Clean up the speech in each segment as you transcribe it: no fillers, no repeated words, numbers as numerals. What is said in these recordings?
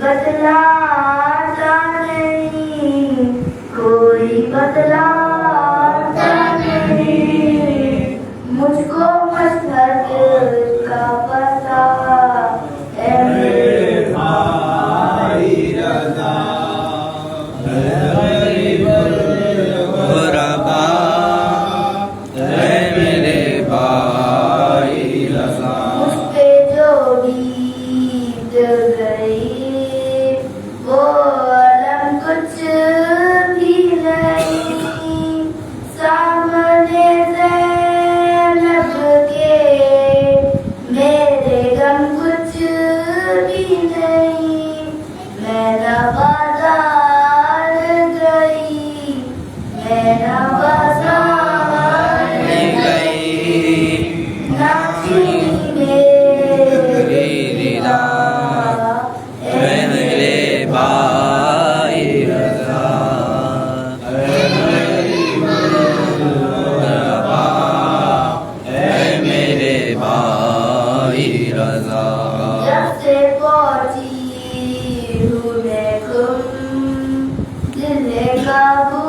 बतलाता नहीं, कोई बतलाता नहीं, मुझको मसहब का पता है मेरे भाई रज़ा। गुरबा है मेरे भाई रज़ा। मुझ पे जो बीत गई वो अलम कुछ भी नहीं, सामने ज़ैनब के मेरे गम कुछ भी नहीं। मैं ना बाजार गई, मैं ना बाजार गई ना सीने रीला है मेरे भाई रज़ा। गुरबा है मेरे भाई रज़ा। जब से पहुंची हूँ मैं गुम, दिल ने काबू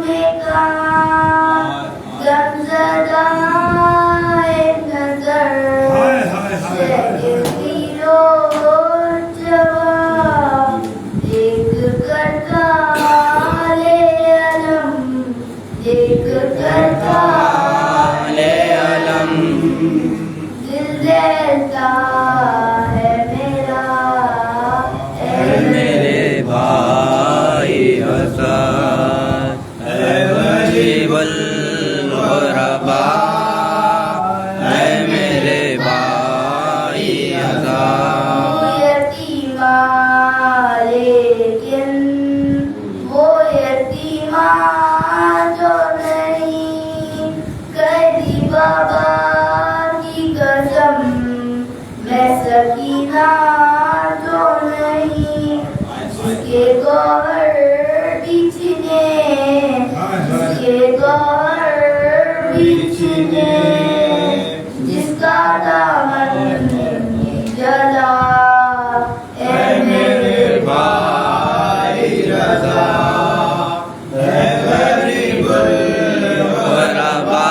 में कहा, गमज़दा एक नज़र से गिरती रोज जवाब, देख कर काले अलम, देख कर काले अलम दिल देता है मेरा है मेरे भाई हसन है गरीबुल गुरबा है मेरे भाई हसन। यतीमा लेकिन वो यतीमा जो नहीं, कैदी बाबा की कसम मैं सकीना जो नहीं, उसके गौहर बिछने, उसके गौहर बिछने, जिसका दामन जला है मेरे भाई रज़ा है गरीबुल गुरबा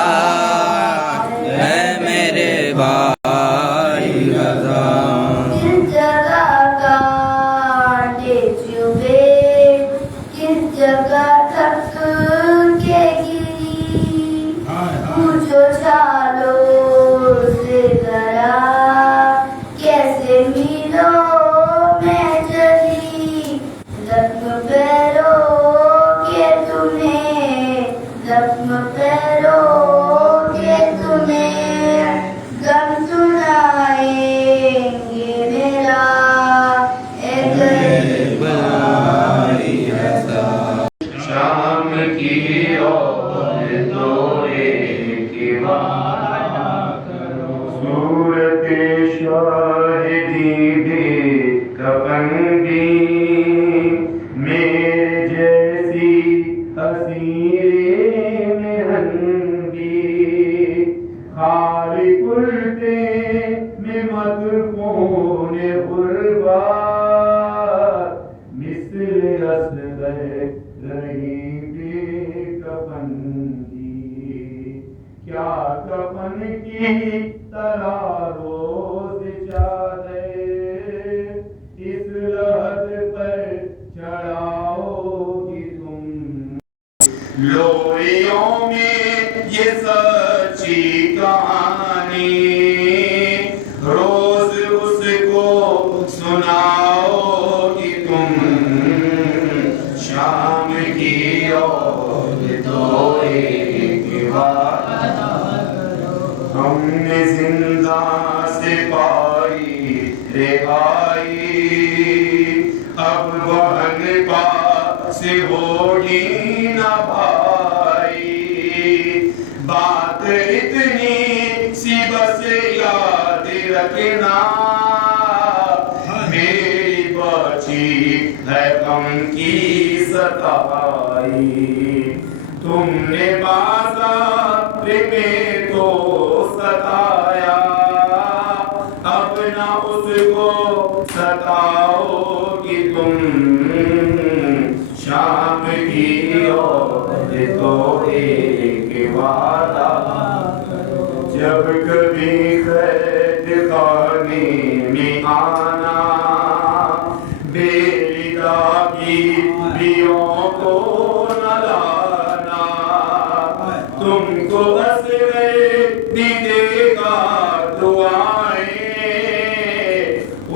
है मेरे भाई रज़ा। किस जगह कांटे चुभे, किस जगह थक के गिरी, पूछो चालों से जरा कैसे मिलो मैं चली, जख्म पैरों के तुम्हें, जख्म पैरों के तुम्हें गम सुनाएंगे मेरा ए गरीब भाई रज़ा। शाम की और दोए की वादा करो, सूरत शाहिदी भी कफन दी, मेरे जैसी हसीरे में हंगी, खाली कुर्ते में मदफून गुरबा, मिस्ल असगर रही बेकफन की, क्या कफन की तरह रोज चादर इस लहद पर चढ़ाओगी तुम, लोरियों में ये सच्ची कहानी, रोज उसको सुनाओगी तुम, शाम की और दोए की वादा करो, हमने जिंदा से पाई रिहाई, अब बहन पास होगी ना भाई, बात इतनी सी बस याद रखना, मेरी बची है गम की सताई, तुमने बाजार में तो सताया, अब ना उसको सताओ तुम शाम की और तो एक वादा जब कभी खैर खाने में आना बेलिदा की प्रियों को न लाना तुमको असरे दीदेगा दुआएं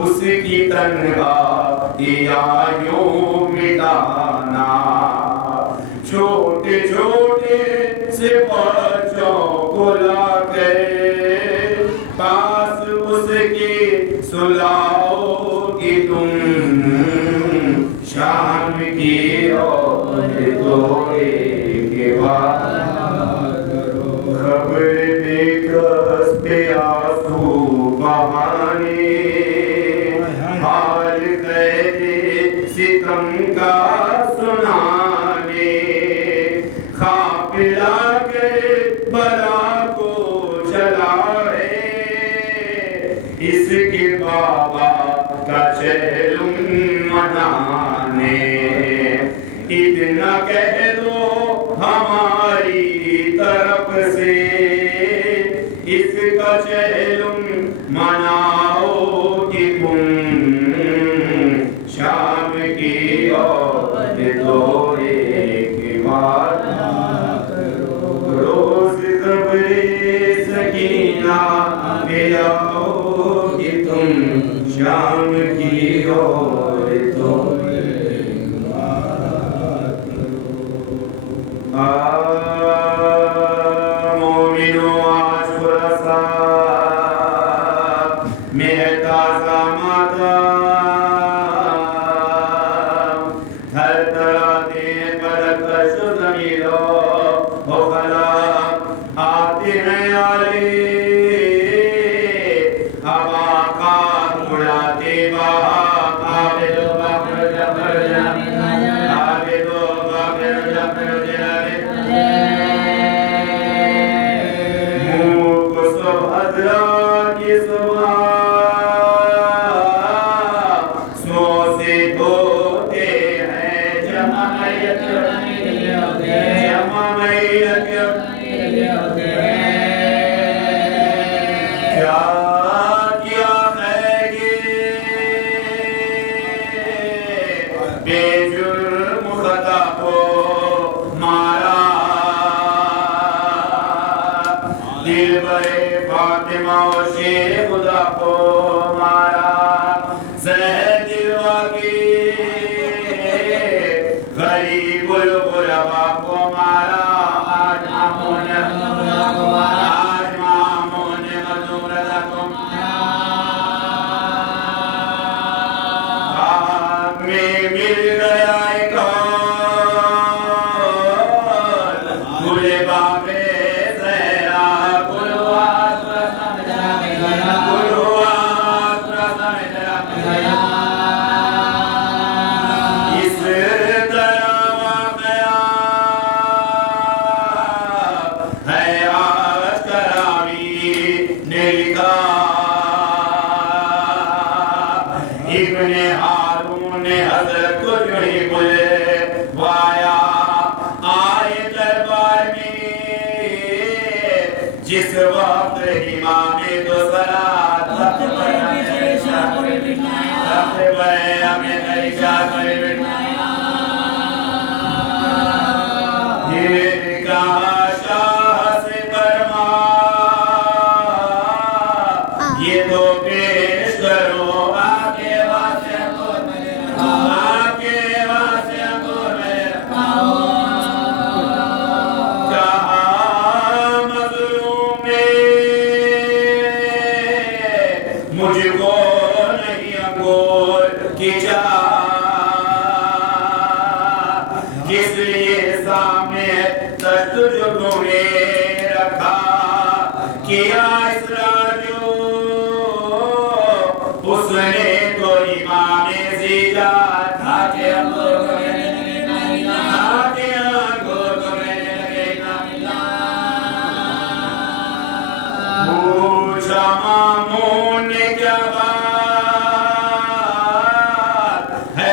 उसकी तन्हाइयों मिटाना छोटे छोटे से बच्चों को लाकर पास उसके सुलाओ कि तुम शाम की और तो एक बात खबर बेकस पे आंसू बहाने हाल कहते सितम का सुनाने खा पिला के बला को चलाए इसके बाबा का चेलुम मनाने इतना कह दो हमारी तरफ से इसका चेलुम मनाओ कि तुम शाम की और तो एक बात रोज कब्रे सकीना मिलाओ कि तुम शाम की और तो एक बात मोमिनो आज बरसा मैं ताजा माता हर तरह दे बरक शुद्ध मिलो हो खला आते हैं आले हवा का उड़ाते आवे दो बाबर जबर आवे दो बाबर जबर मुँह को सब अदरा की सुबह सो से धोते हैं जमा मैयत क्या किया है ये बेजुर्म खता को मारा दिल बरे फातिमा और शेर खुदा को मारा सहर दिलवा की गरीबुल गुरबा को मारा आज मामून मजूर को में मिल गया एक गुले बाबे सहरा गुलवास इस तरह वाक़या है आज करावी ने लिखा इब्ने हारून ने हज़रत को जो ही बुलवाया आए दरबार में जिस वक्त इमाम दो सलात ये तो पेश करो आके वास्ते को मुझको नहीं अंगूर की चाह इसलिए सामने तुझको तूने रखा किया इसराजो उसने तो इमाम ज़ीजा था के अंगूर पूछा मामून ने क्या बात है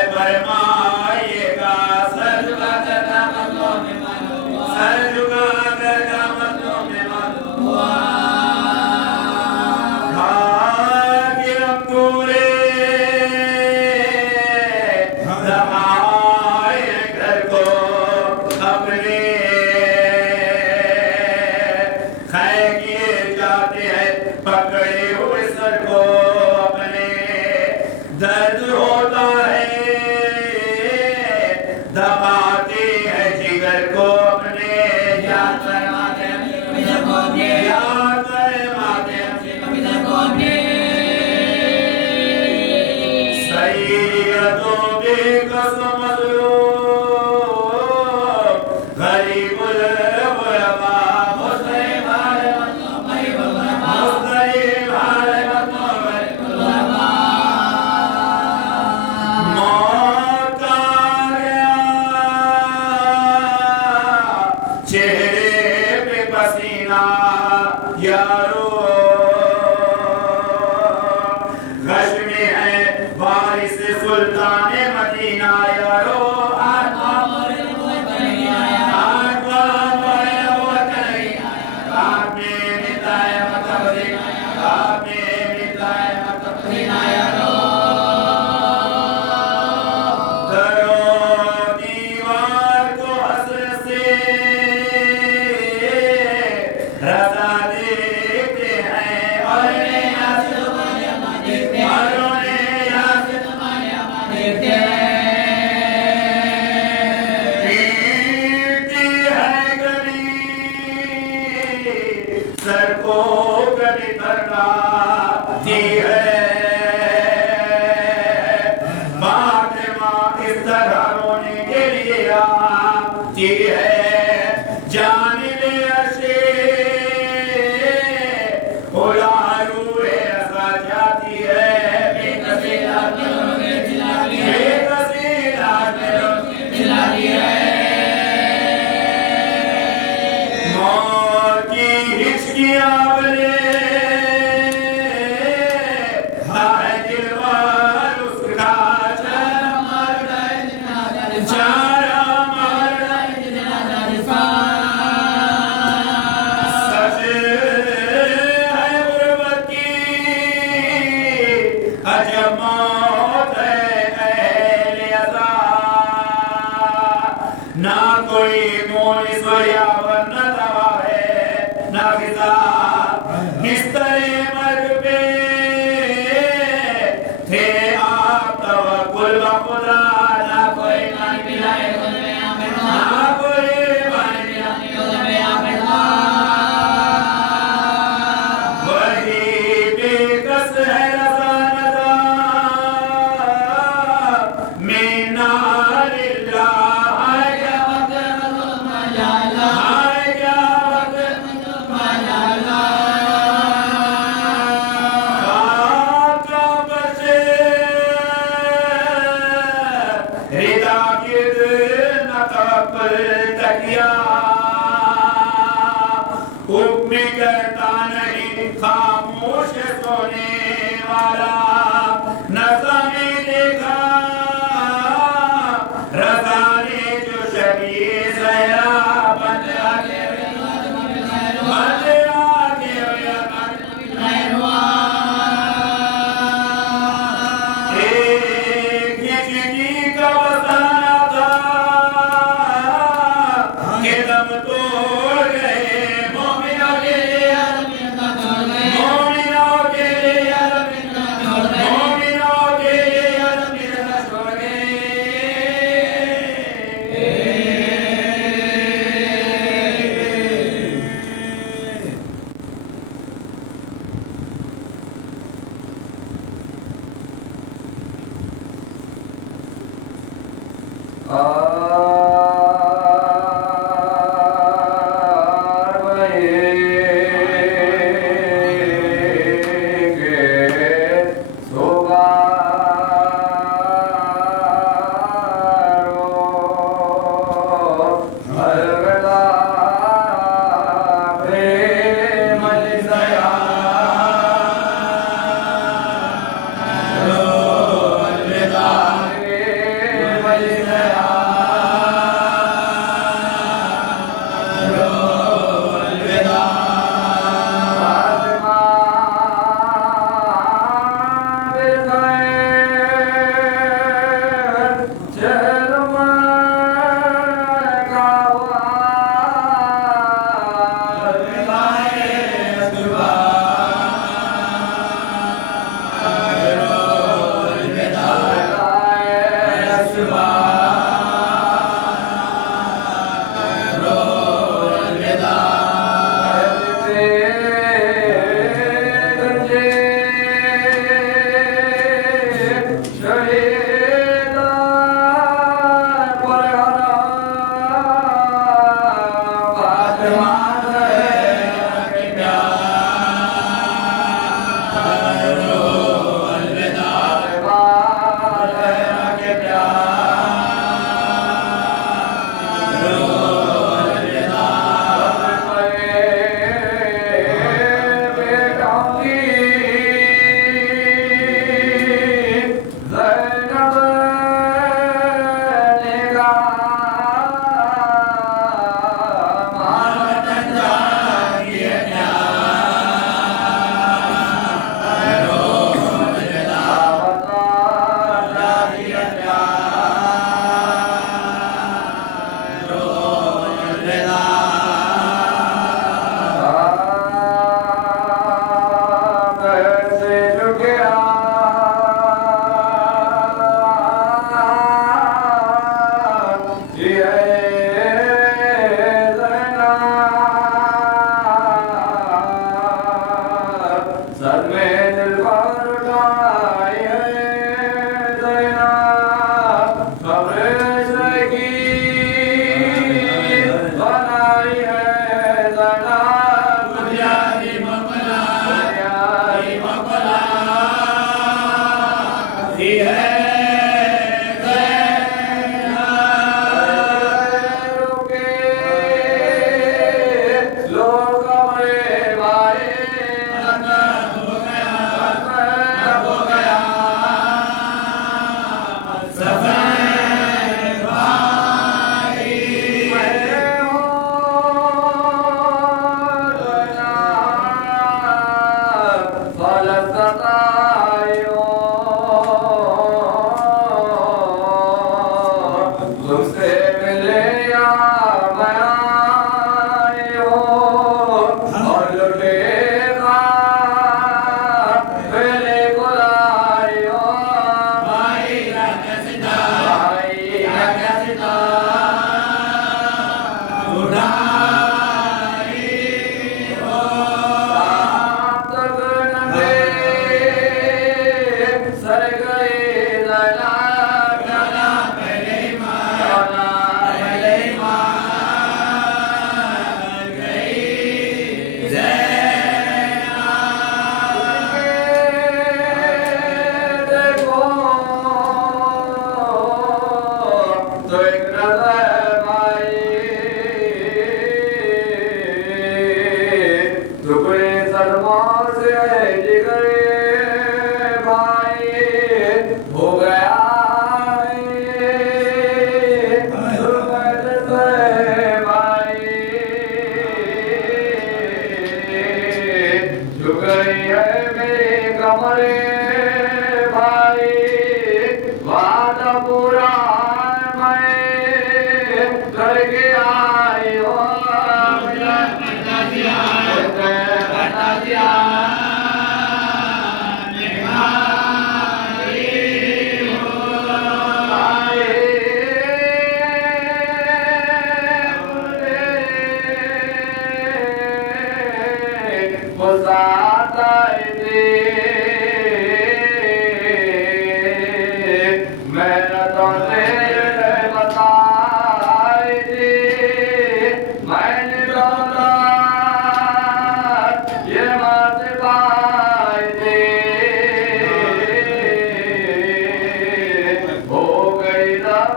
यारो गश में है वारिस सुल्तान मदीना यारो आत्मा आपने मिटाया मदीना यारो करो दीवार को हसर से रजा देते हैं और सर को कभी करवाती है फातिमा इस तरह रोने के लिए आती है जान ले अर्शे हुए ऐसा जाती है ना कोई मोल सोया वरना दवा है ना किसा बिस्तरे मर्ग पे थे आप तवक्कुल व खुदा ना कोई मन मिलाए ना कोई मन मिलाए वही बेकस है रज़ा नज़ा मीना हुक्म करता नहीं खामोश सोने वाला नज़ा में देखा रज़ा ने जो शबीर ज़हरा बंद आगे अलविदा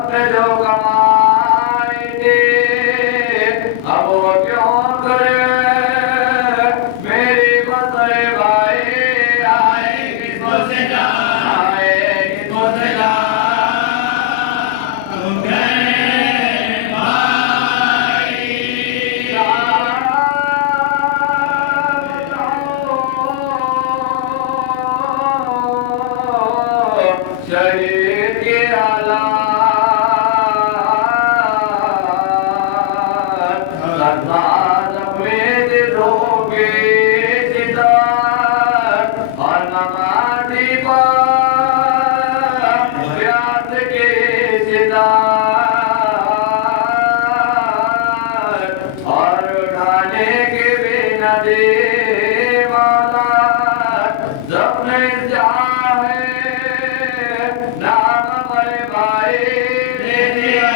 वक्त जो कमाई थी अब वो क्यों करे मेरी बसरे भाई आए किसको से जा आए किसको से जा शरीर के हालात समेत रोगे सिद्धार्थ और नमाज़ी पर व्यास के सिद्धार्थ और उठाने के बिना दे वाला जब नहीं चाहे नाम बड़े भाई दे दिया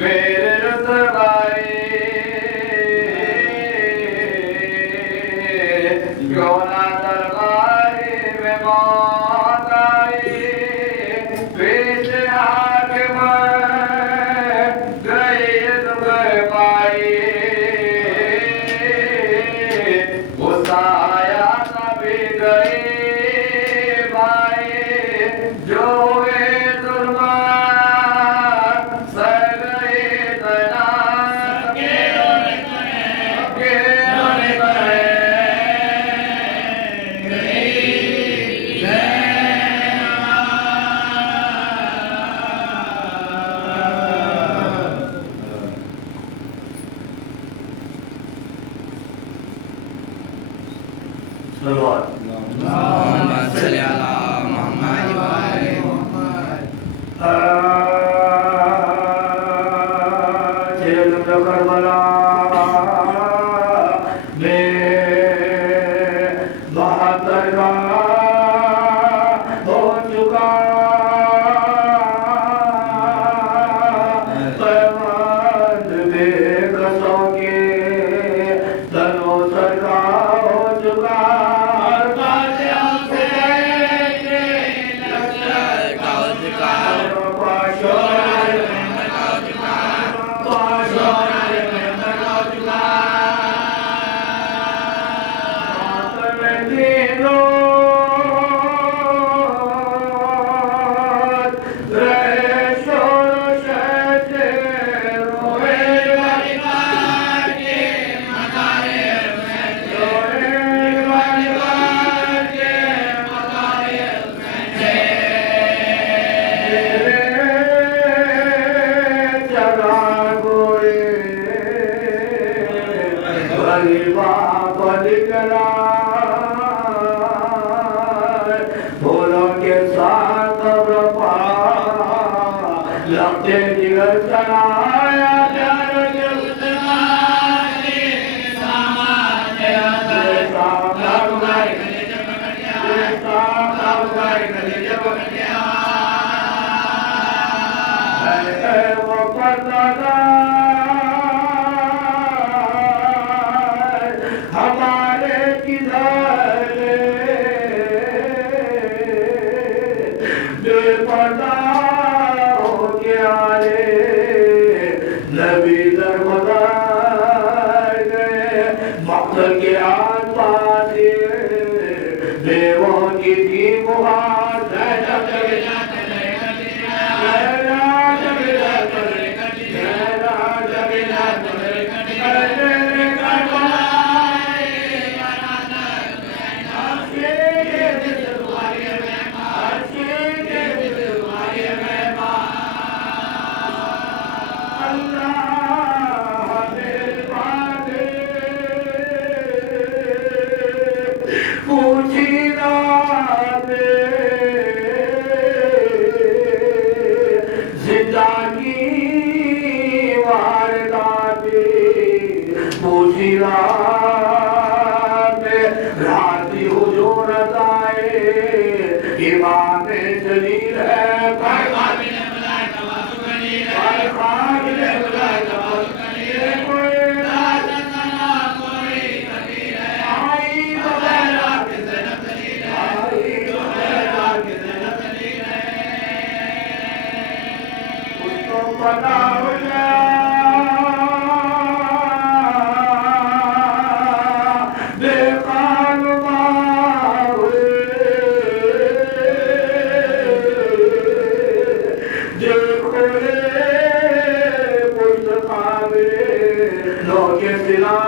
मेरे रसवाई क्यों ना दरबारी में मौत आई पेश हाकिम गई दुख पाई आया तभी गई भाई जो वे दुर्मान सह गए तना मोहम्मद सल्लल्लाहु मोहम्मद वाले मोहम्मद करबला बहत्तर का हो चुका पैबंद बेकसों के तनो सरका हो चुका फूलों के साथ लगते दिवस चलाया हमारे किधर बेपरदा हो गया रे नबी दरबार गए मक्सद के आसपास देवों की थी मुहार मेरा पता हो गया बेकानुमा हुए देखो रे पुस्तका में लोगे सिला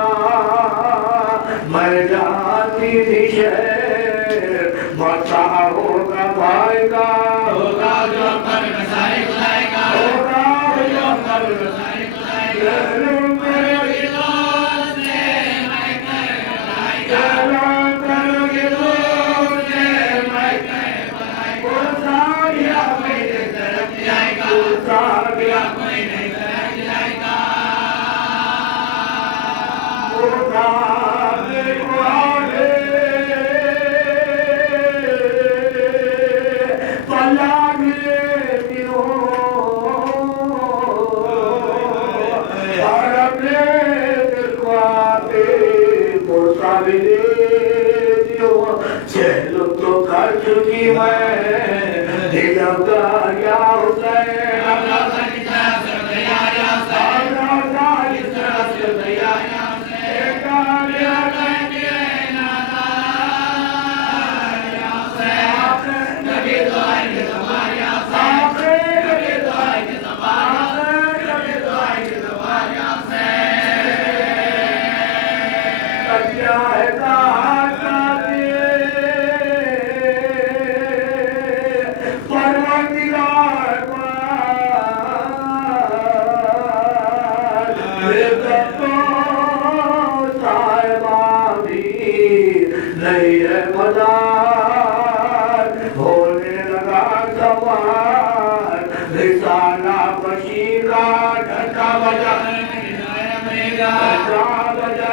मैं जाती थी शहर मचा होगा भाई का होगा जो कर बसाई खुदाई का होगा जो कर बसाई खुदाई का करोगे दोस्त ने मैं कर बसाई का करोगे दोस्त ने मैं कर बसाई का सारिया मेरे तरफ जाएगा सारिया मेरे तरफ जाएगा चलो तो कर चुकी मैं दिल का क्या नहीं है मदार होने लगा सवार रिसाला बशी का ढका बजा ढका बजा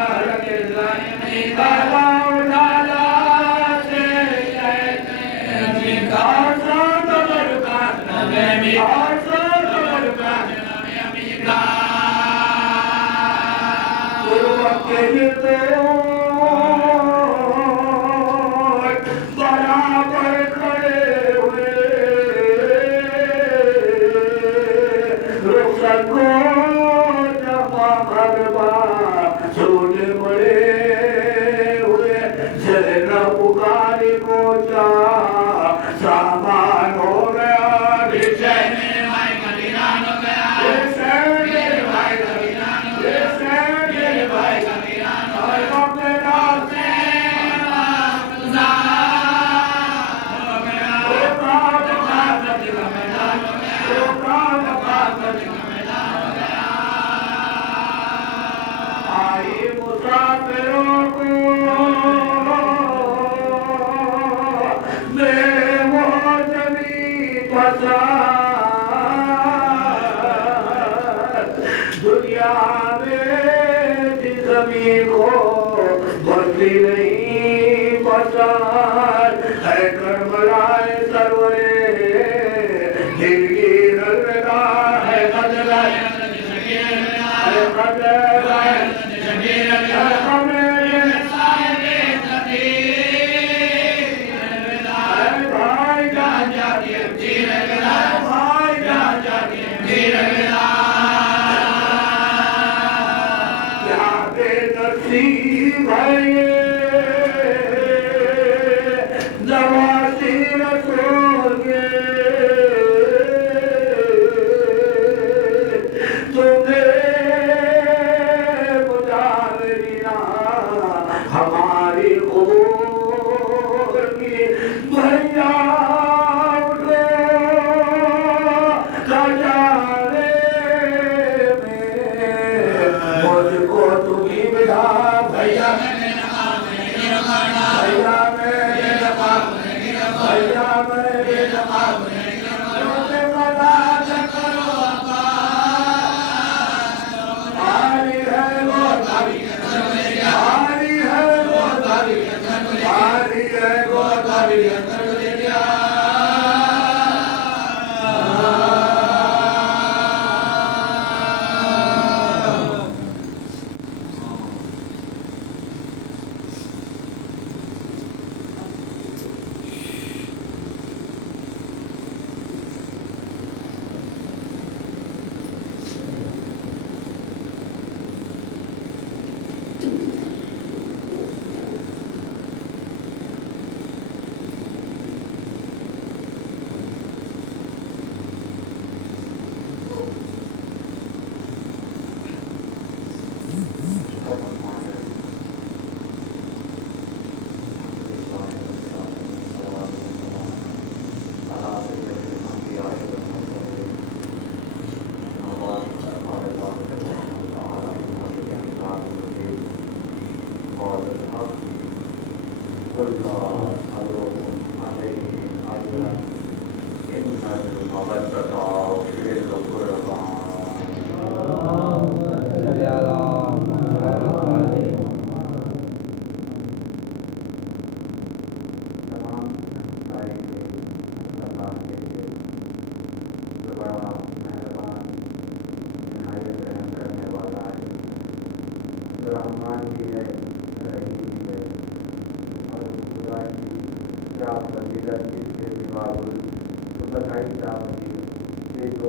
बराबर खड़े हुए रुखसत को जमा भरवा छोटे बड़े हुए जरा पुकारी को जा सामान हो गया मेरे भाई का वीरान हो गया मेरे भाई का वीरान हो गया मेरे भाई का वीरान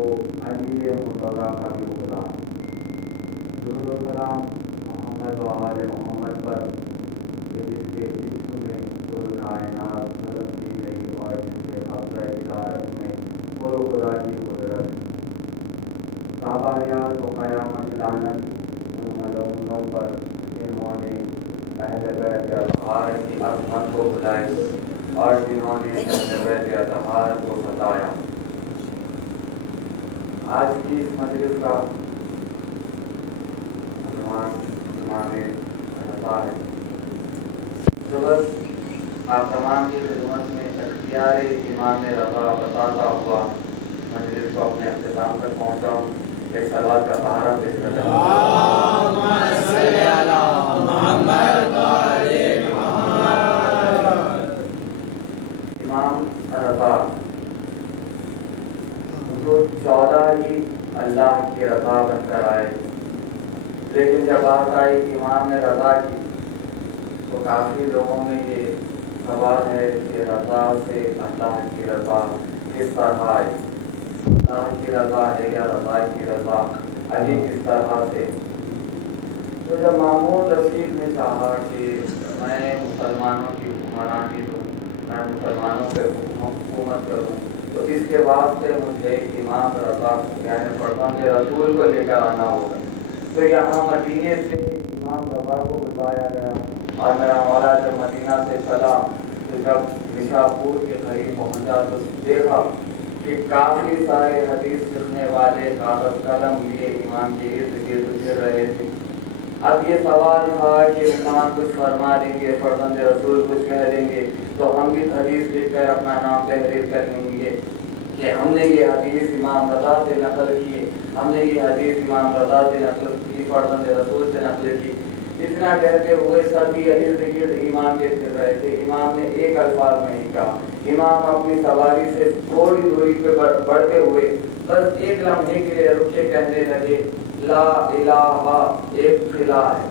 तो अली मुर्तज़ा का भी खुदा दुरूद व सलाम मोहम्मद व आले मोहम्मद पर कि जिसके इश्क में कुल कायनात नज़र की गई और जिसके कब्ज़ इशारत में कुल खुदा की कुदरत साहबा यार को क़यामत लानत उन मलूमों पर जिन्होंने अहले बैत अतहार की अज़मत को बुलाई और जिन्होंने अहले बैत अतहार को सताया। आज की इस मजलिस का अनुमान इमाम रज़ा है। तो बस आप तमाम की खिदमत में इख्तियार इमाम रज़ा बताता हुआ मजलिस को अपने अख्तिताम तक पहुँचाऊँ। एक सलात का सहारा पेश करते हैं। इमाम रज़ा तो 14 ही अल्लाह की रज़ा बनकर आए, लेकिन जब बात आई इमाम रज़ा की तो काफ़ी लोगों में ये सवाल है कि रज़ा से अल्लाह की रज़ा किस तरह आई। अल्लाह की रज़ा है या रज़ा की रज़ा अली किस तरह से। तो जब मामून रशीद ने चाहा कि मैं मुसलमानों की हुक्मरानी दूँ, मैं मुसलमानों पर हुकूमत करूँ, तो इसके वास्ते मुझे इमाम रज़ा यानी फरमान रसूल को लेकर आना होगा। तो यहाँ मदीने से इमाम रज़ा को बुलाया गया और मेरा मौला जब मदीना से चला तो जब निशापुर के करीब पहुँचा तो देखा कि काफ़ी सारे हदीस लिखने वाले कागज़ कलम लिए इमाम के इर्द गिर्द फिर रहे थे। अब ये सवाल था कि इमाम कुछ फरमा देंगे, फरमान रसूल कुछ कह देंगे, तो हम भी हदीस लिखकर अपना नाम तहरीर कर लेंगे कि हमने ये हदीस इमाम रज़ा से नकल की, हमने ये हदीस इमाम रज़ा से नकल की, फरमान रसूल से नकल की। इतना कहते हुए सभी इर्द गिर्द इमाम के फिर रहे थे। इमाम ने एक अल्फाज नहीं कहा। इमाम अपनी सवारी से थोड़ी दूरी पे बढ़ते हुए बस एक लम्हे के लिए रुके, कहने लगे ला इलाहा एक खिला है,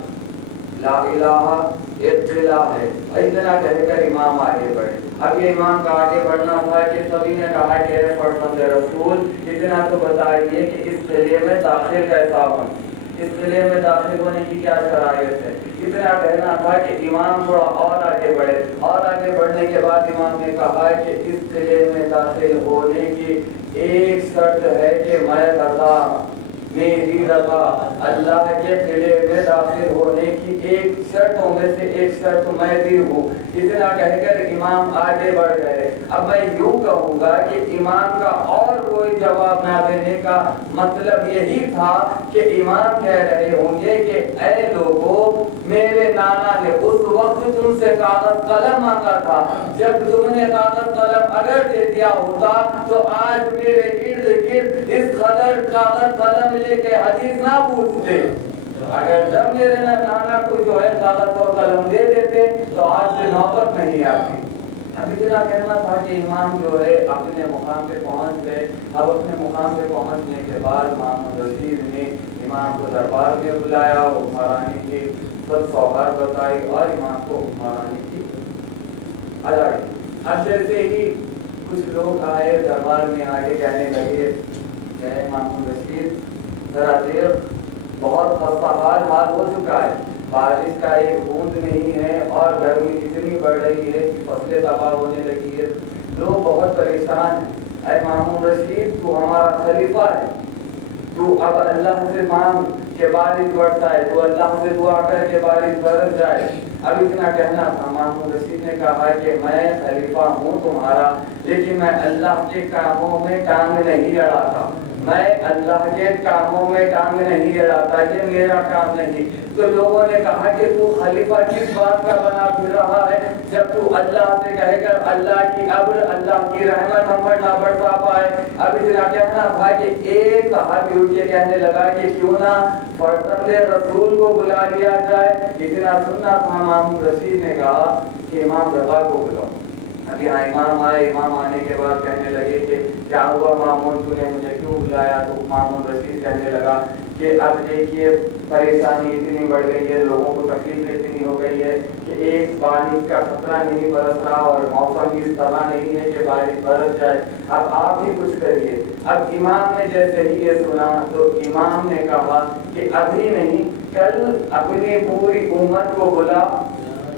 ला इलाहा एक खिला है। इतना कहकर इमाम आगे बढ़े। अब ये इमाम का आगे बढ़ना था कि सभी ने कहा कि फरमान रसूल इतना तो बताइए कि इस किले में दाखिल कैसा हो, इस किले में दाखिल होने की क्या शरायत है। इतना कहना था कि इमाम थोड़ा और आगे बढ़े और आगे बढ़ने के बाद इमाम ने कहा कि इस किले में दाखिल होने की एक शर्त है कि मैं रज़ा, मेरी रज़ा, अल्लाह के किले में दाखिल होने की एक शर्तों में से एक शर्त मैं दी हूँ। इतना कहकर इमाम आगे बढ़ गए। अब मैं यूँ कहूँगा कि इमाम का और कोई जवाब न देने का मतलब यही था कि इमाम कह रहे होंगे कि ऐ लोगों, मेरे नाना ने उस वक्त तुमसे कागज कलम मांगा था, जब तुमने कागज कलम अगर दे दिया होता तो आज मेरे इर्द गिर्द इस कदर कागज कलम लेके हदीस ना पूछते। अगर जब मेरे नाना को जो है कागज और कलम दे देते तो आज से नौबत नहीं आती। अब इतना कहना था कि इमाम जो है अपने मुकाम पे पहुंच गए। अब अपने मुकाम पे पहुंचने के बाद मामून रशीद ने इमाम को दरबार में बुलाया, हुक्मरानी की सब सौगात बताई और इमाम को हुक्मरानी की अदा की। अब जैसे ही कुछ लोग आए दरबार में आगे कहने लगे मामून रशीद जरा देर, बहुत खस्ताहाल हाल हो चुका है, बारिश का एक बूंद नहीं है और गर्मी इतनी बढ़ रही है कि फसलें तबाह होने लगी है, लोग बहुत परेशान हैं। ऐ मामून रशीद, तू हमारा खलीफा है, तू अब अल्लाह से मांग के बारिश बढ़ता है, तो अल्लाह से दुआ कर के बारिश बरस जाए। अब इतना कहना था। मामून रशीद ने कहा कि मैं खलीफा हूँ तुम्हारा, लेकिन मैं अल्लाह के कामों में टांग नहीं अड़ाता, मैं अल्लाह के कामों में टांग नहीं अड़ाता, ये मेरा काम नहीं। तो लोगों ने कहा कि तू खलीफा किस बात का बना फिर रहा है, जब तू अल्लाह से कहेगा अल्लाह की अब्र, अल्लाह की रहमत हम पर ना बरसा पाए। अब इतना कहना था कि एक हाथ उठ के कहने लगा कि क्यों ना फरमान रसूल को बुला लिया जाए। इतना सुनना था। मामून रशीद ने कहा कि इमाम रज़ा को बुलाओ। अब यहाँ इमाम आए। इमाम आने के बाद कहने लगे कि क्या हुआ मामून, तूने मुझे क्यों बुलाया। तो मामून रशीद कहने लगा कि अब देखिए परेशानी इतनी बढ़ गई है, लोगों को तकलीफ इतनी हो गई है कि एक बारिश का खतरा नहीं बरस रहा और मौसम इस तरह नहीं है कि बारिश बरस जाए। अब आप ही कुछ करिए। अब इमाम ने जैसे ही ये सुना तो इमाम ने कहा कि अभी नहीं, कल अपनी पूरी उम्मत को बुला,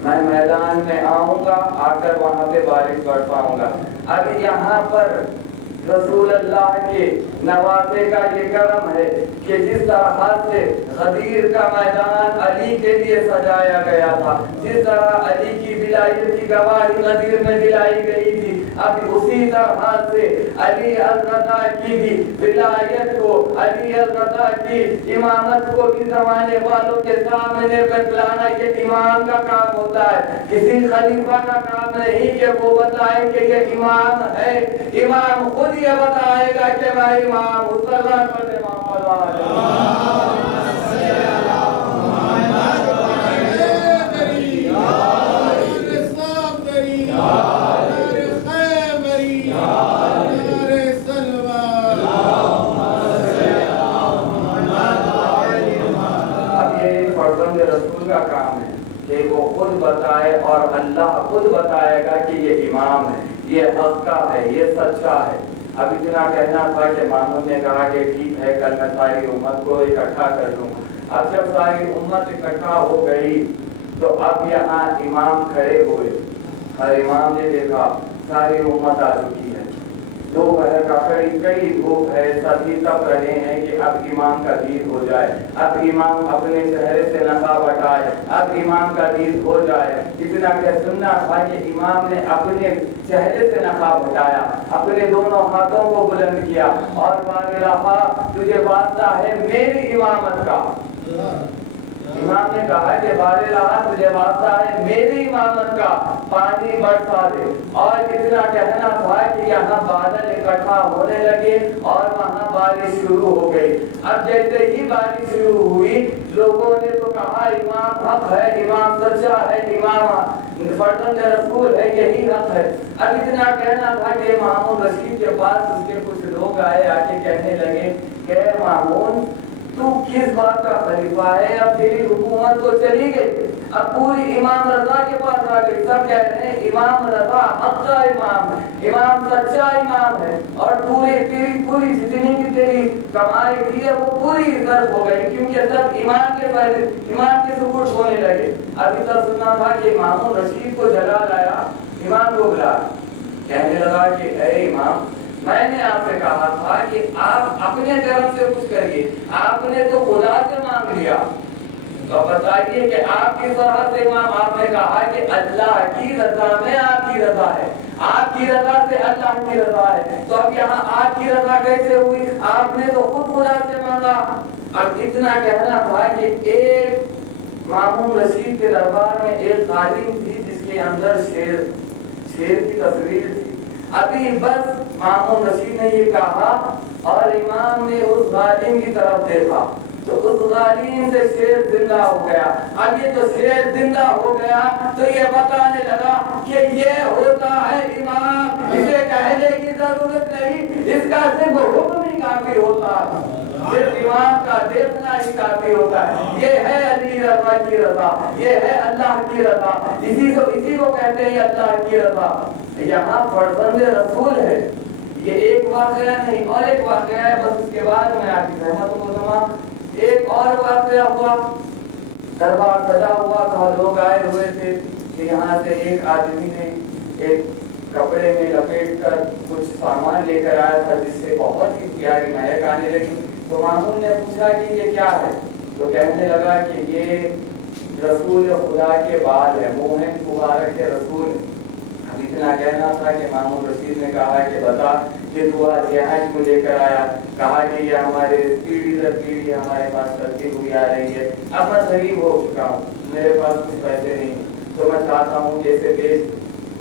मैं मैदान में आऊंगा, आकर वहां पे बारिश बरसाऊंगा। अब यहाँ पर रसूल अल्लाह के नवासे का ये करम है कि जिस तरह से गदीर का मैदान अली के लिए सजाया गया था, जिस तरह अली की विलायत की गवाही गदीर में दिलाई गई थी, अब उसी तरह से अली अज़रता की भी विलायत को, अली अज़रता की इमामत को भी ज़माने वालों के सामने बतलाना ये इमाम का काम होता है, किसी खलीफा का काम नहीं कि वो बताए कि ये इमाम है। इमाम खुद ये बताएगा कि मैं इमाम हूँ। रसूल का काम है कि वो खुद बताए और अल्लाह खुद बताएगा कि ये इमाम है, ये हक का है, ये सच्चा है। अब इतना कहना था कि मामून ने कहा कि ठीक है, कल मैं सारी उम्मत को इकट्ठा कर लूंगा। अब जब सारी उम्मत इकट्ठा हो गई तो अब यहाँ इमाम खड़े हुए और इमाम ने देखा सारी उम्मत आ चुकी है, दोपहर का कई धूप है, सभी तप रहे हैं कि अब इमाम का दीद हो जाए, अब इमाम अपने चेहरे से नकाब हटाए, अब इमाम का दीद हो जाए। इतना क्या सुनना था कि इमाम ने अपने चेहरे से नकाब हटाया, अपने दोनों हाथों को बुलंद किया और वालिलाहा तुझे वास्ता है मेरी इमामत का। इमाम ने कहा कि वालिलाहा तुझे वास्ता है मेरी इमामत का, पानी बरसा दे। और इतना कहना था कि यहाँ बादल इकट्ठा होने लगे और वहाँ बारिश शुरू हो गई। अब जैसे ही बारिश शुरू हुई, लोगों ने तो कहा इमाम हक है, इमाम सच्चा है, इमाम फर्जंद रसूल है, यही हक है। अब इतना कहना था कि मामून रशीद के पास उसके कुछ लोग आए, आके कहने लगे कि मामून तू किस बात का खलीफा है, अब तेरी हुकूमत तो चली गई, अब पूरी इमाम रजा के पास आ गई। सब कह रहे हैं इमाम रजा हक का इमाम है, इमाम सच्चा इमाम है, और तेरी पूरी जितनी भी तेरी कमाई थी है वो पूरी जर्ब हो गई, क्योंकि सब इमाम के सुपुर्द होने लगे। अभी तक सुनना था कि इमाम रशीद को जला लाया, इमाम को बुला, कहने लगा कि ऐ इमाम, मैंने आपसे कहा था कि आप अपने तरफ से कुछ करिए, आपने तो खुदा से मांग लिया, तो बताइए कि आप किस तरह से इमाम, आपने कहा कि अल्लाह की रजा में आपकी रजा है, आपकी रजा से अल्लाह की रजा है, तो अब यहाँ आपकी रजा कैसे हुई? आपने तो खुद खुदा से मांगा। अब इतना कहना था कि एक मामून रशीद के दरबार में एक कालीन थी जिसके अंदर शेर की तस्वीर थी। अभी बस मामून रशीद ने ये कहा और इमाम ने उस जालिम की तरफ देखा तो उस जालिम से शेर जिंदा हो गया। अब ये तो शेर जिंदा हो गया तो ये बताने लगा कि ये होता है इमाम, इसे कहने की जरूरत नहीं, इसका सिर्फ हुक्म ही काफी होता है, सिर्फ इमाम का देखना ही काफी होता है। ये है अली रज़ा की रज़ा, ये है अल्लाह की रज़ा, इसी को कहते हैं अल्लाह की रज़ा। यहाँ फर्जंद रसूल है। ये एक वाक़या नहीं और एक वाक़या है, बस उसके बाद मैं आपकी सहमत को तमाम। एक और वाक़या हुआ, दरबार सजा हुआ था, लोग आए हुए थे कि यहाँ से एक आदमी ने एक कपड़े में लपेट कर कुछ सामान लेकर आया था जिससे बहुत ही प्यारी महक आने लगी। तो मामून ने पूछा कि ये क्या है, तो कहने लगा कि ये रसूल खुदा के बाल है, वो हैं मुबारक के रसूल। इतना कहना था कि मामून रशीद ने कहा कि बता कि तू आज यहाँ क्यों लेकर आया? कहा कि ये हमारे पीढ़ी दर पीढ़ी हमारे पास चलती हुई आ रही है, अब मैं गरीब हो चुका हूँ, मेरे पास कुछ पैसे नहीं, तो मैं चाहता हूँ जैसे बेच,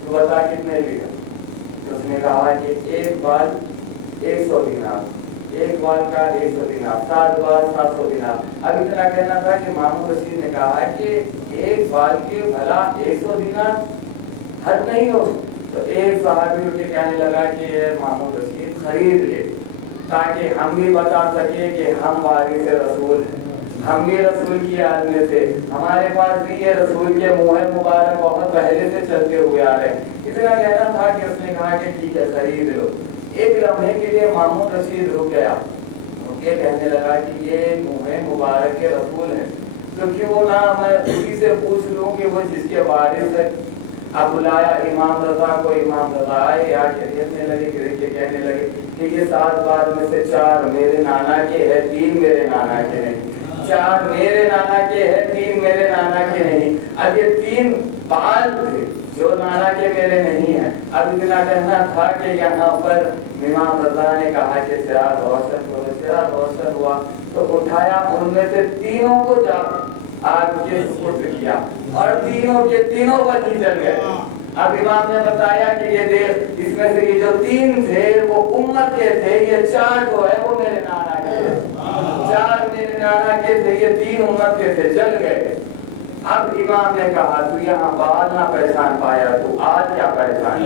तो बता कितने लेगा? तो उसने कहा कि एक बाल 100 दिनार, एक बाल का 100 दिनार, 7 बाल 700 दिनार। अब इतना कहना था कि मामून रशीद ने कहा कि एक बाल के भला 100 दिनार हद नहीं हो। तो एक साहबी उठ के कहने लगा कि मामून रशीद खरीद ले, ताकि हम भी बता सके कि हम वारिस रसूल हैं, हम भी रसूल की आदमी से, हमारे पास भी ये रसूल के मुँह मुबारक बहुत पहले से चलते हुए आ रहे हैं। इतना कहना था कि उसने कहा कि ठीक है खरीद लो। एक लम्हे के लिए मामून रशीद रुक गया, ये कहने लगा कि ये मुँह मुबारक के रसूल है, तो क्यों ना मैं उसी से पूछ लूं कि वो जिसके वारिस है। अब बुलाया इमाम रजा को, इमाम रजा आए, यार कहने लगे कि कहने लगे कि ये 7 बार में से 4 मेरे नाना के है, 3 मेरे नाना के नहीं। 4 मेरे नाना के है, 3 मेरे नाना के नहीं। अब ये 3 बाल थे जो नाना के मेरे नहीं है। अब इतना कहना था कि यहाँ पर इमाम रजा ने कहा कि चिराग रोशन करो। चिराग रोशन हुआ तो उठाया, उनमें से 3 को जा आग के सुपुर्द किया और तीनों के तीनों वही जल गए। अब इमाम ने बताया कि ये देख, इसमें से ये जो 3 थे वो उम्मत के थे, ये 4 जो है वो मेरे नाना के, 4 मेरे नाना के थे, ये 3 उम्मत के थे, जल गए। अब इमाम ने कहा तू यहाँ बाल ना पहचान पाया, तू आज क्या पहचान,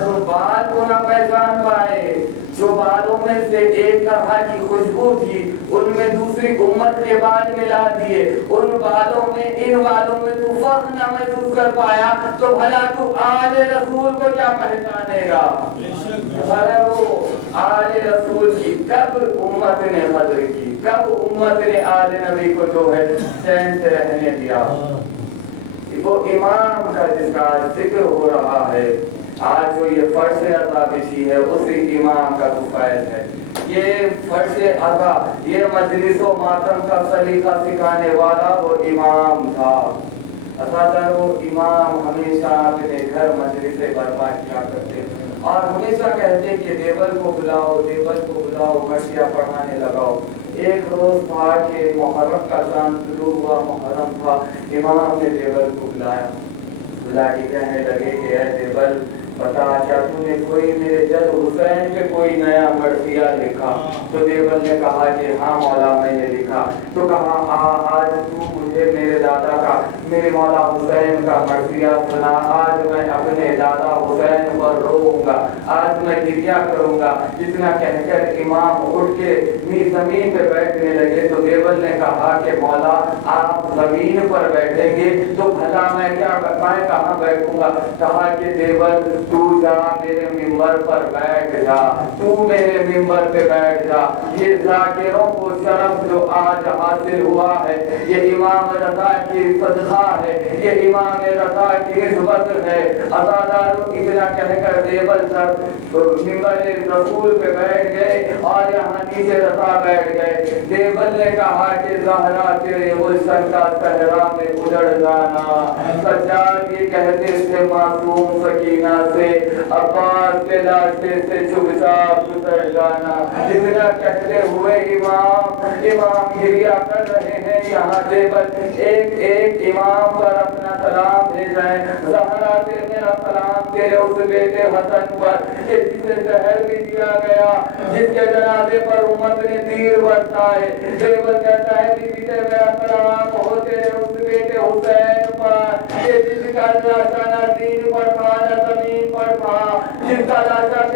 जो बाल को ना पहचान पाए, जो बालों में से एक तरह की खुशबू थी उनमें दूसरी उम्मत के बाल मिला दिए, उन बालों में इन बालों में तू फर्क न महसूस कर पाया, तो भला तू आले रसूल को क्या पहचानेगा। भला वो आले रसूल की कब उम्मत ने कदर की, कब उम्मत ने आले नबी को जो है चैन से रहने दिया। वो इमाम का जिसका जिक्र हो रहा है, आज जो ये फर्श अता बिछी है उसी इमाम का फैज़ है। ये फर्श अता, ये मजलिसो मातम का सलीका सिखाने वाला वो इमाम था। असादर वो इमाम हमेशा अपने घर मजलिसे बर्पा किया करते और हमेशा कहते कि देवल को बुलाओ, देवल को बुलाओ, मर्सिया पढ़ाने लगाओ। एक रोज था कि मुहर्रम का चांद शुरू हुआ, मुहर्रम था, इमाम ने देवल को बुलाया, बुला के कहने लगे कि ऐ देवल बता, क्या तूने कोई मेरे जद हुसैन पे कोई नया मर्सिया लिखा। तो देवल ने कहा कि हाँ मौला मैंने लिखा। तो कहा आज तू मुझे मेरे दादा का, मेरे मौला हुसैन का मर्सिया सुना। आज मैं अपने दादा हुसैन पर रोऊंगा, आज मैं गिरिया करूंगा। इतना कहकर इमाम उठ के जमीन पे बैठने लगे। तो देवल ने कहा कि मौला आप जमीन पर बैठेंगे तो भला मैं क्या, मैं कहाँ बैठूंगा। कहा कि देवल तू जा मेरे मिंबर पर बैठ जा, तू मेरे मिंबर पे बैठ जा। ये जाकिरों को शरफ जो आज हासिल हुआ है, ये इमाम रज़ा की सदका है, ये इमाम रज़ा की इज़्ज़त है। अज़ादारों इतना कहकर देवल सर मिंबर रसूल पे बैठ गए और यहाँ नीचे रज़ा बैठ गए। देवल ने कहा कि ज़हरा तेरे गुलशन का सहरा में उजड़ जाना। सज्जाद ये कहते थे मासूम सकीना से, अब्बास के लाशे से चुपचाप गुजर जाना। इतना कहते हुए इमाम गिरिया कर रहे हैं। यहाँ देवल एक एक इमाम पर अपना सलाम भेजाएं। ज़हरा तेरे मेरा सलाम तेरे उस बेटे हसन पर जिसे जहर भी दिया गया, जिसके जनाजे पर उम्मत ने तीर बरसाए। देवल कहता है कि मेरा सलाम हो तेरे उस बेटे हुसैन पर जिसका लाशा दीन पर था, जमीन पर था, जिसका लाशा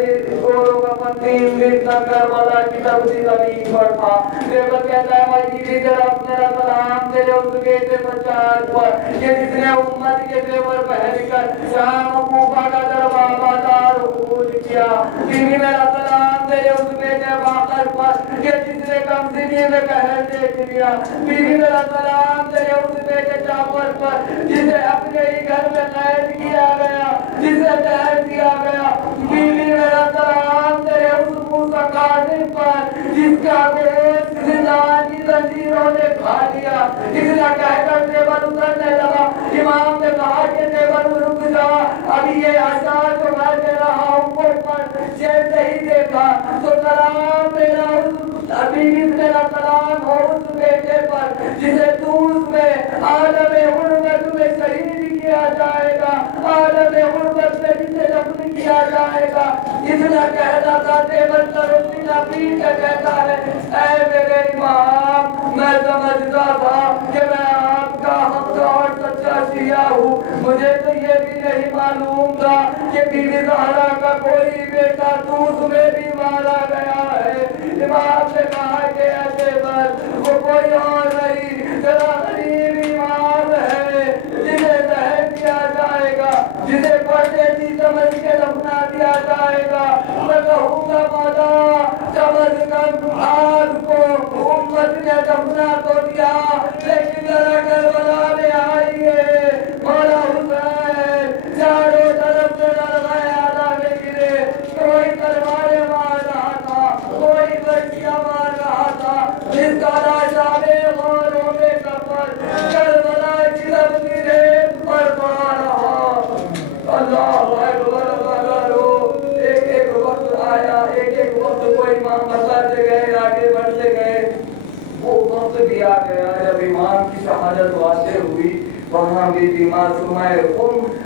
गोरों का पंतीम करबला की तबदी जमीन पर था। देवल कहता है मैं तरफ मेरा सलाम तेरे उस बेटे बच्चाज पर जिसने उम्मत के जेवर पहन कर शाम कूफा का दरबार बाजार कूद किया। बीवी मेरा सलाम तेरे उस बेटे बाकर पर जिसने कमसिनी में कहर देख लिया। बीवी मेरा सलाम तेरे उस बेटे जाफर पर जिसे अपने ही घर में कैद किया गया, जिसे जहर दिया गया। बीवी मेरा सलाम तेरे उस मूसा कासिम पर जिसका गोश्त जिंदानी जंजीरों ने खा लिया। इतना कहकर देवल उतरने लगा। इमाम ने कहा कि देवल रुक जा, अभी ये आसार जो मैं दे रहा हूँ वो पर जैसे ही देखा तो सलाम मेरा मेरा सलाम हो उस बेटे पर जिसे तू उसमें आलम हुर्मत में शहीद किया जाएगा, आलम हुर्मत में जिसे दफन किया जाएगा। इतना कहना था देवल सरोसिना पीर का कहता है, ऐ मेरे इमाम मैं समझता था कि मैं आपका हक़ और सच्चा शिया हूँ। मुझे तो ये भी नहीं मालूम था कि बीबी ज़हरा का कोई बेटा दूध में भी मारा गया है। इमाम ने कहा कि ऐसे बस वो कोई और नहीं, तेरा गरीब इमाम है जिसे दहन किया जाएगा, जिसे परदेसी समझ के दफना दिया जाएगा। कहूँगा मौला कम से कम आपको उम्मत ने दफना तो दिया, लेकिन जरा करबला में आइए मौला हुसैन, चारों तरफ से लड़ाए आने गिरे, कोई तलवारें मार रहा था, कोई बच्चियां मार रहा था, जिसका राजा में गौरों में कपल करबला की लंबी रेत पर पड़ा रहा। अल्लाह अकबर अल्लाह। एक एक वक्त आया, एक एक वक्त कोई इमाम बताते गए, आगे बढ़ते गए, वो वक्त भी आ गया जब इमाम की शहादत वाक़ई हुई। वहाँ भी बीमार सुमाए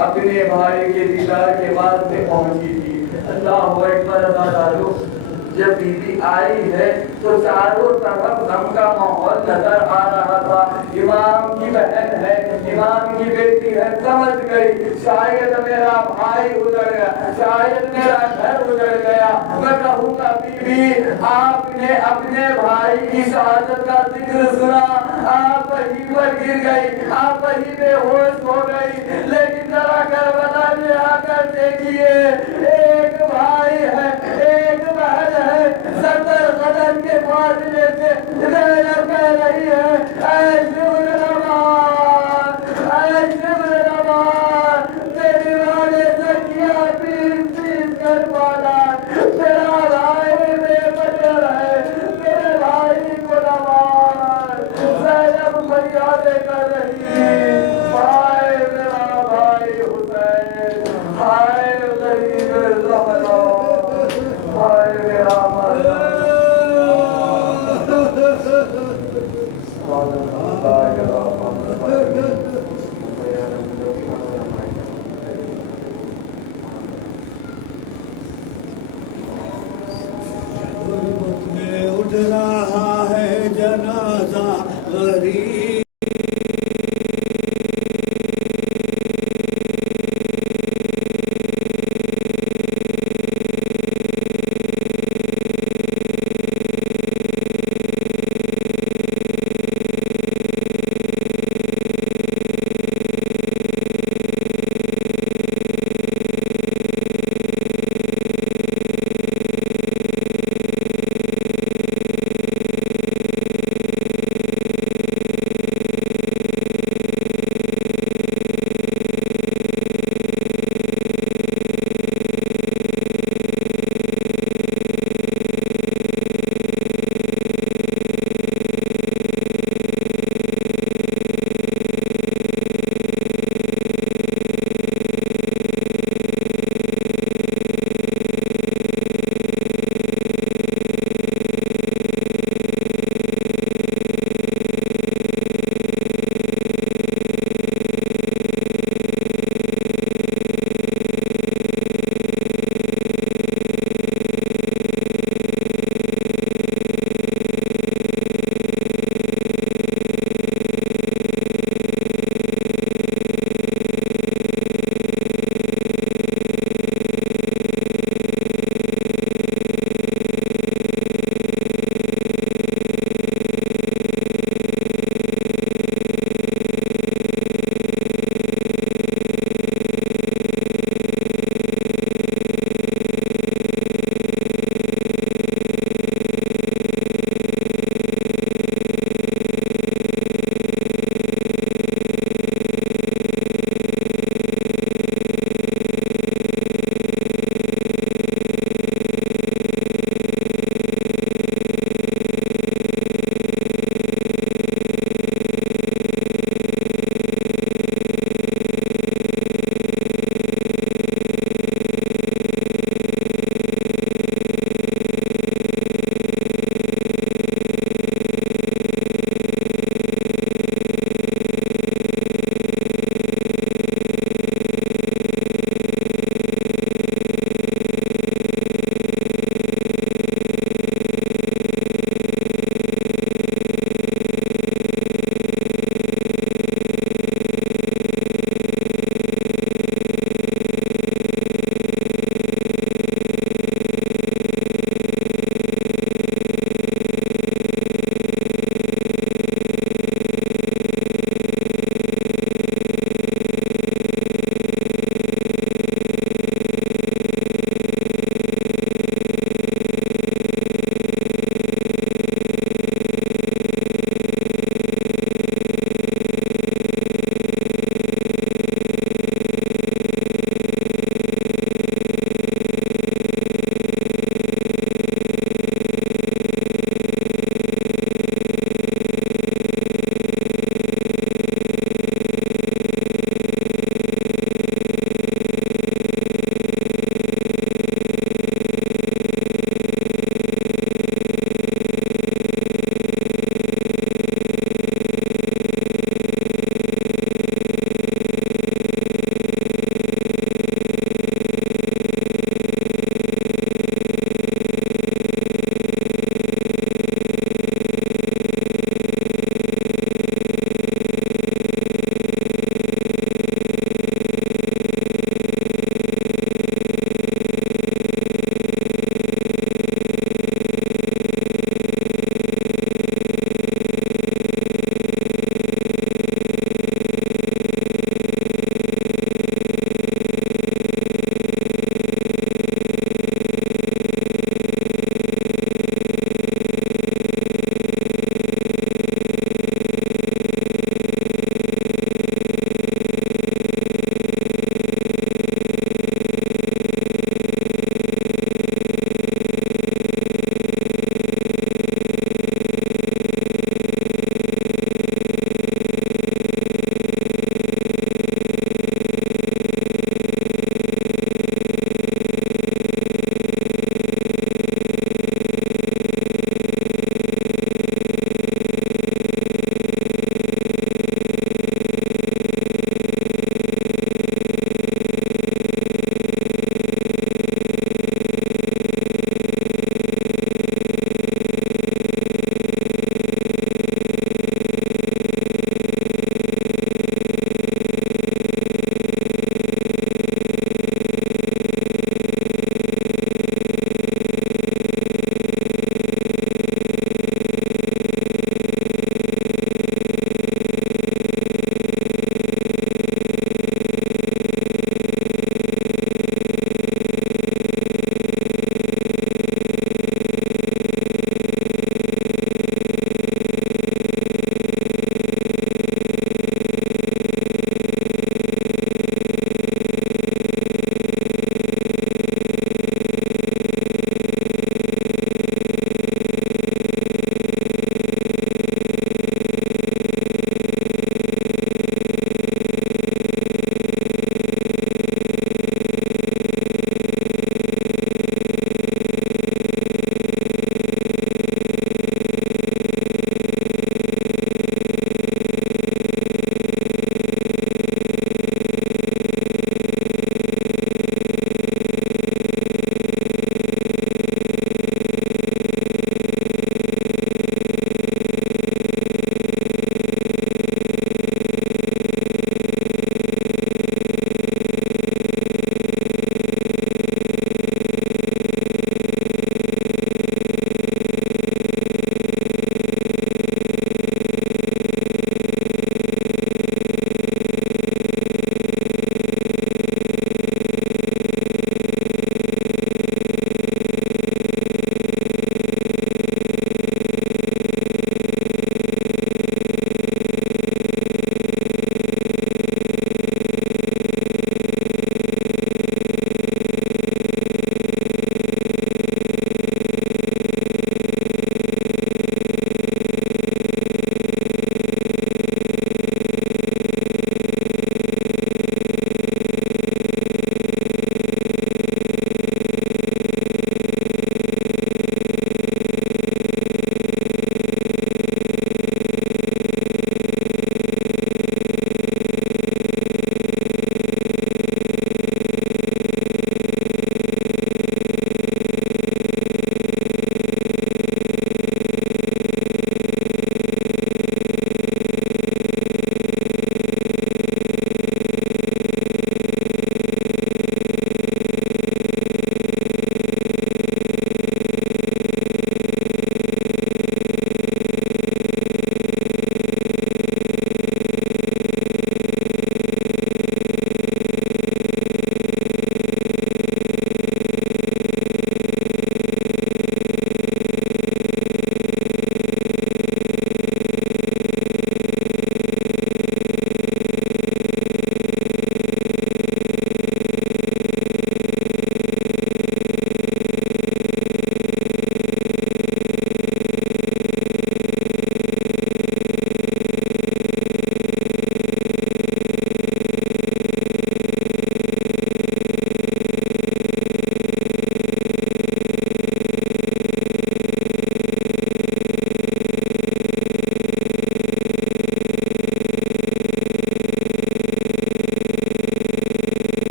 अपने भाई के दीदार के बाद में पहुंची थी। अल्लाह अकबर अल्लाह। जब बीबी आई है तो चारों तरफ गम का माहौल नजर आ रहा था। इमाम की बहन है, इमाम की बेटी है, समझ गई शायद मेरा भाई उजड़ गया, शायद मेरा घर उजड़ गया। मैं कहूँगा बीबी आपने अपने भाई की शहादत का जिक्र सुना, आप वहीं पर गिर गई, आप वहीं बेहोश हो गई। लेकिन जरा करबला में आकर देखिए, एक भाई है, एक बहन है, 70 कदम के फासले से ज़ैनब कह रही है, ऐ शुक्र नवाज़, ऐ शुक्र नवाज़, तेरे वाले सखिया पीस कर पाला, तेरा भाई बेकदर है, तेरे भाई को नवाज़। ज़ैनब फरियादें कर रही है, हाय मेरा भाई हुसैन, हाय गरीब ज़हरा, हाय मेरा उठना